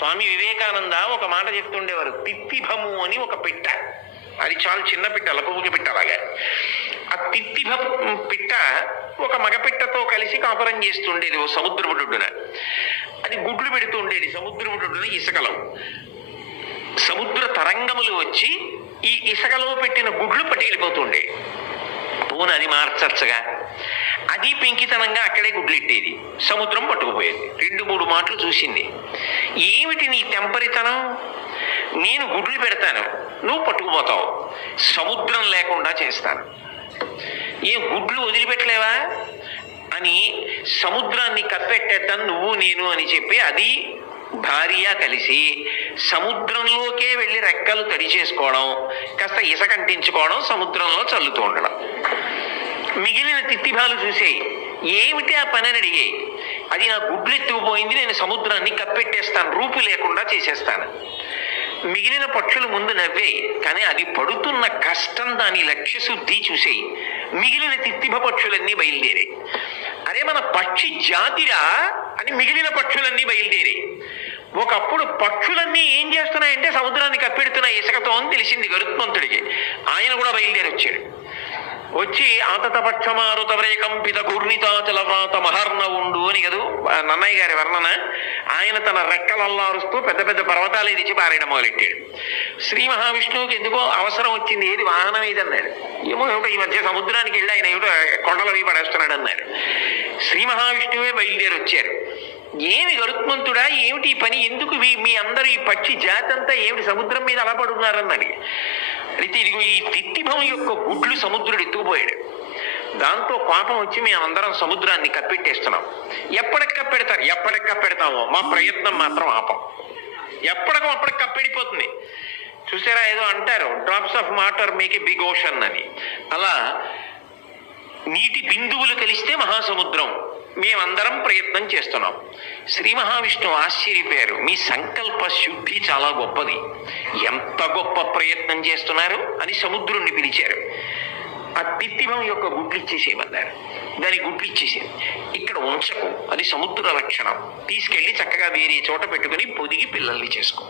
స్వామి వివేకానంద ఒక మాట చెప్తుండేవారు. తిత్తిభము అని ఒక పిట్ట, అది చాలా చిన్న పిట్ట, లపువుకి పిట్ట అలాగా. ఆ తిత్తిభ పిట్ట ఒక మగపిట్టతో కలిసి కాపురం చేస్తుండేది ఓ సముద్రపు ఒడ్డున. అది గుడ్లు పెడుతూ ఉండేది సముద్రపు ఒడ్డున ఇసుకలో. సముద్ర తరంగములు వచ్చి ఈ ఇసుకలో పెట్టిన గుడ్లు పట్టుకెళ్ళిపోతుండే. పోను అది మార్చచ్చుగా. అది పెంకితనంగా అక్కడే గుడ్లెట్టేది, సముద్రం పట్టుకుపోయేది. 2-3 మాటలు చూసింది. ఏమిటి నీ తెంపరితనం? నేను గుడ్లు పెడతాను, నువ్వు పట్టుకుపోతావు, సముద్రం లేకుండా చేస్తాను. ఏం గుడ్లు వదిలిపెట్టలేవా అని సముద్రాన్ని కప్పెట్టేద్దాను నువ్వు నేను అని చెప్పి అది భార్య కలిసి సముద్రంలోకే వెళ్ళి రెక్కలు తడి చేసుకోవడం, కాస్త ఇసకంటించుకోవడం, సముద్రంలో చల్లుతూ ఉండడం. మిగిలిన తిత్తిభాలు చూసేయి, ఏమిటి ఆ పని అని అడిగాయి. అది నా గుడ్లు ఎత్తుకుపోయింది, నేను సముద్రాన్ని కప్పెట్టేస్తాను, రూపు లేకుండా చేసేస్తాను. మిగిలిన పక్షులు ముందు నవ్వేయి, కానీ అది పడుతున్న కష్టం, దాని లక్ష్యశుద్ధి చూసేయి. మిగిలిన తిత్తిభ పక్షులన్నీ బయలుదేరాయి. అరే మన పక్షి జాతిరా అని మిగిలిన పక్షులన్నీ బయలుదేరాయి. ఒకప్పుడు పక్షులన్నీ ఏం చేస్తున్నాయంటే సముద్రాన్ని కప్పెడుతున్నాయి ఇసుకతో అని తెలిసింది గరుత్మంతుడికి. ఆయన కూడా బయలుదేరి వచ్చాడు. వచ్చి ఆతతపక్షమారుతవ్రేకంపిత కూర్ణితాచలవ్రాత మహర్ణ ఉండు అని కదూ నన్నయ్య గారి వర్ణన. ఆయన తన రెక్కలల్లారుస్తూ పెద్ద పెద్ద పర్వతాలు ఎదిచి పారేయడం మొదలెట్టాడు. శ్రీ మహావిష్ణువుకి ఎందుకో అవసరం వచ్చింది, ఏది వాహనం ఏది అన్నాడు. ఏమో ఏమిటో ఈ మధ్య సముద్రానికి వెళ్ళి ఆయన ఏమిటో కొండలవి పడేస్తున్నాడు అన్నాడు. శ్రీ మహావిష్ణువే బయలుదేరి వచ్చారు. ఏమి గరుత్మంతుడా, ఏమిటి ఈ పని, ఎందుకు మీ అందరూ ఈ పక్షి జాతి అంతా ఏమిటి సముద్రం మీద అలా పడుతున్నారన్నది. అయితే ఇదిగో ఈ తిత్తిభం యొక్క గుడ్లు సముద్రుడు ఎత్తుకుపోయాడు. దాంతో కోపం వచ్చి మేమందరం సముద్రాన్ని కప్పెట్టేస్తున్నాం. ఎప్పటికి కప్పెడతారు? ఎప్పటికి కప్పెడతామో, మా ప్రయత్నం మాత్రం ఆపం. అప్పటికి కప్పెడిపోతుంది. చూసారా, ఏదో అంటారు drops of water make a big ocean అని. అలా నీటి బిందువులు కలిస్తే మహాసముద్రం. మేమందరం ప్రయత్నం చేస్తున్నాం. శ్రీ మహావిష్ణువు ఆశ్చర్యపోయారు. మీ సంకల్ప శుద్ధి చాలా గొప్పది, ఎంత గొప్ప ప్రయత్నం చేస్తున్నారు అని సముద్రుణ్ణి పిలిచారు. ఆ తిత్తిభం యొక్క గుడ్లు ఇచ్చేసేయమన్నారు. దాని గుడ్లు ఇచ్చేసేది. ఇక్కడ ఉంచకు, అది సముద్ర లక్షణం, తీసుకెళ్లి చక్కగా వేరే చోట పెట్టుకుని పొదిగి పిల్లల్ని చేసుకో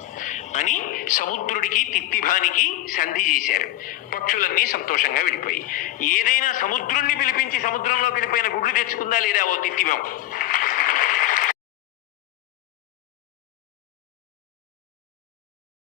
అని సముద్రుడికి తిత్తిభానికి సంధి చేశారు. పక్షులన్నీ సంతోషంగా వెళ్ళిపోయి. ఏదైనా సముద్రుణ్ణి పిలిపించి సముద్రంలో వెళ్ళిపోయిన గుడ్లు తెచ్చుకుందా లేదా ఓ తిత్తిభం?